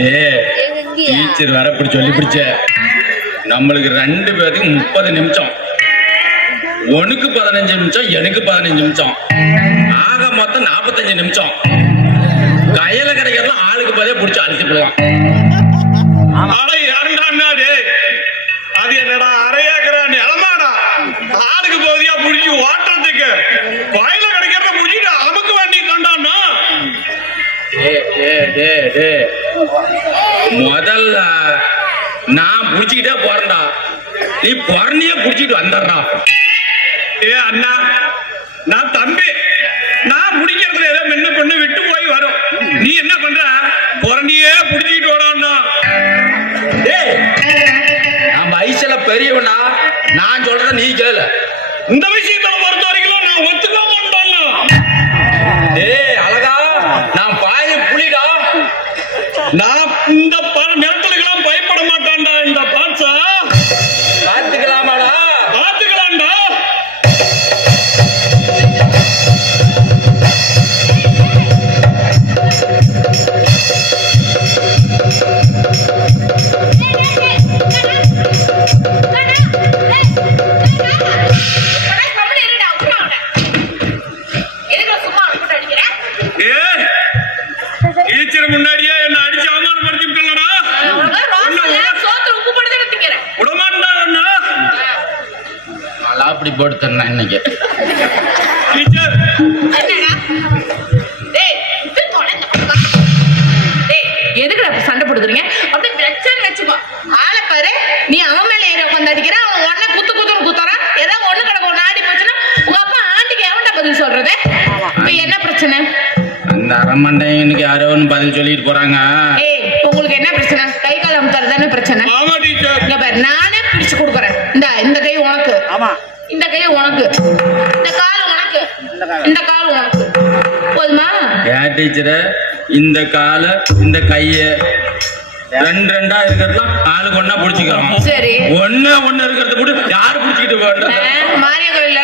ஏ teacher வர இப்படி சொல்லி பிடிச்ச நம்மளுக்கு ரெண்டு பேருக்கு முப்பது நிமிஷம். உனக்கு பதினஞ்சு நிமிஷம் எனக்கு பதினஞ்சு நிமிஷம். ஆக மொத்தம் நாற்பத்தஞ்சு நிமிஷம். கையில கிடைக்கிறதுலாம் ஆளுக்கு பதிலே பிடிச்சி அழிச்சு போடலாம் ஆனா டேய் அது. என்னடா அரையாக்குற நிலமாடா ஆளுக்கு பகுதியா புடிச்சு ஓட்டுறதுக்கு வயல கிடைக்கிறத புடிச்சிட்டு அளவுக்கு வண்டி கொண்டாடணும். டே டே டே டே. முதல்ல நான் புடிச்சுக்கிட்டே போறேன்டா. நீ பொறணியே புடிச்சிட்டு வந்துடுறா. ஏ அண்ணா நான் தம்பி. நான் முடிக்கிறதுல ஏதோ முன்ன பொண்ணு விட்டு போய் வரும். நீ என்ன பண்ற? புறணியே புடிச்சிட்டு டேய் நான் வயசுல பெரியவனா நான் சொல்றத நீ கேளு. இந்த விஷயத்துல டீச்சர் முன்னாடியே என்ன அடிச்சு அவமானப்படுத்தி விட்டலடா விடமாட்டா அண்ணா நல்லா அப்படி போட்டு தரேன் இன்னைக்கு. டீச்சர். எதுக்குடா சண்டை போடுக்குறீங்க அப்படியே பிரச்சனை வச்சுக்கோ. ஆளை பாரு நீ அவன் மேல ஏறி உட்காந்து அடிக்கிற அவன் உடனே குத்து குத்துன்னு குத்துறான் ஏதாவது ஒண்ணு கிடக்கும் ஆடி போச்சுன்னா உங்க அப்பா ஆண்டிக்கு எவன்டா பதில் சொல்றது? இப்ப என்ன பிரச்சனை? அரமண்டை இன்னைக்கு யாரோ ஒன்று பதில் சொல்லிட்டு போறாங்க. ஏய் உங்களுக்கு என்ன பிரச்சனை? கை கால் அமுத்தாரு தானே பிரச்சனை? ஆமா டீச்சர். இங்க பாரு நானே பிடிச்சு கொடுக்குறேன். இந்த இந்த கை உனக்கு. ஆமா. இந்த கை உனக்கு. இந்த கால் உனக்கு. இந்த கால். உனக்கு. போதுமா? ஏன் டீச்சரு? இந்த காலை இந்த கைய. ரெண்டு ரெண்டா இருக்கிறதுலாம் ஆளுக்கு ஒண்ணா பிடிச்சிக்கிறோம். சரி. ஒண்ணு ஒண்ணு இருக்கிறத கூட யாரு பிடிச்சிக்கிட்டு மாரியா கோயில்ல